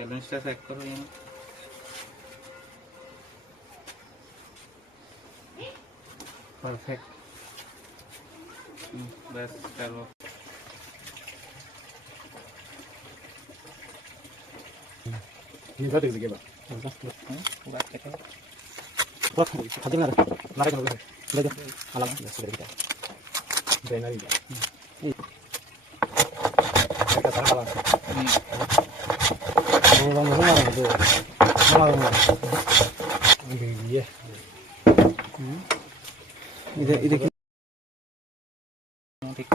बैलेंसটা check করো यहाँ perfect बस करो ये तो देख लीजिएगा पूरा चेक करो तो खाते ना ना क्या करोगे ले जा अलग बस ले जा देना ही है ऐसा सारा वाला वो वाला दो वाला ये इधर ठीक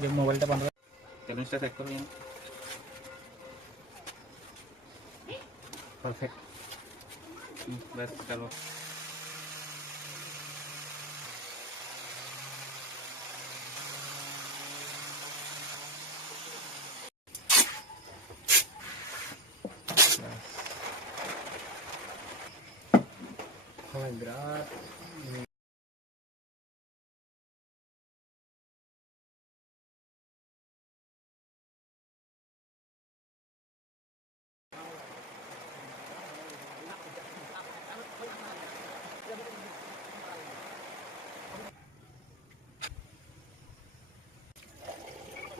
जब मोबाइलটা বন্ধ बैलेंसটা চেক করো यहाँ परफेक्ट बस करो हाँ graph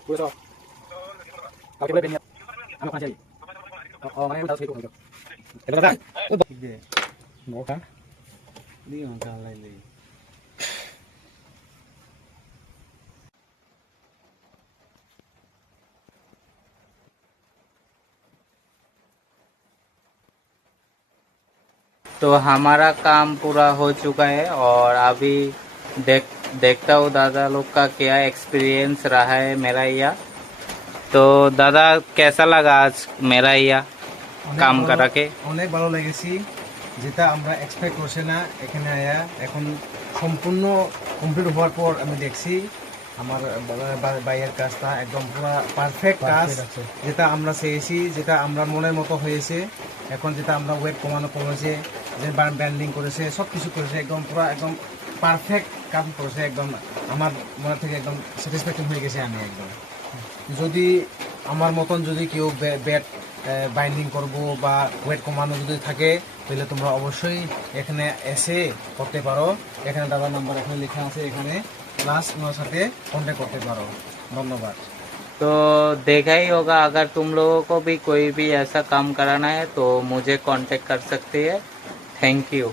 gue so kalau kita punya anak macam ini oh mana yang tahu sih kok itu kan mau kan ini yang kalah ini तो हमारा काम पूरा हो चुका है और अभी देखता हूँ दादा लोग का क्या एक्सपीरियंस रहा है मेरा यह तो दादा कैसा लगा आज मेरा यह কাম করাকে অনেক ভালো লেগেছি যেটা আমরা এক্সপেক্ট করছি না এখানে আয়া এখন সম্পূর্ণ কমপ্লিট হওয়ার পর আমি দেখছি আমার ভাইয়ের কাজটা একদম পুরো পারফেক্ট কাজ যেটা আমরা চেয়েছি যেটা আমরা মনের মতো হয়েছে এখন যেটা আমরা ওয়েট কমানো করেছে যে ব্যান্ডিং করেছে সব কিছু করেছে একদম পুরো একদম পারফেক্ট কাম করেছে একদম আমার মনে থেকে একদম স্যাটিসফ্যাকশন হয়ে গেছে আমি একদম যদি আমার মতন যদি কেউ ব্যাট বাইন্ডিং করব বা ওয়েট কমানো যদি থাকে তাহলে তোমরা অবশ্যই এখানে এসে করতে পারো এখানে দাদার নাম্বার এখানে লেখা আছে এখানে প্লাস ওনার সাথে কন্ট্যাক্ট করতে পারো ধন্যবাদ तो देखा ही होगा अगर तुम लोगों को भी कोई भी ऐसा काम कराना है तो मुझे कांटेक्ट कर सकते हैं थैंक यू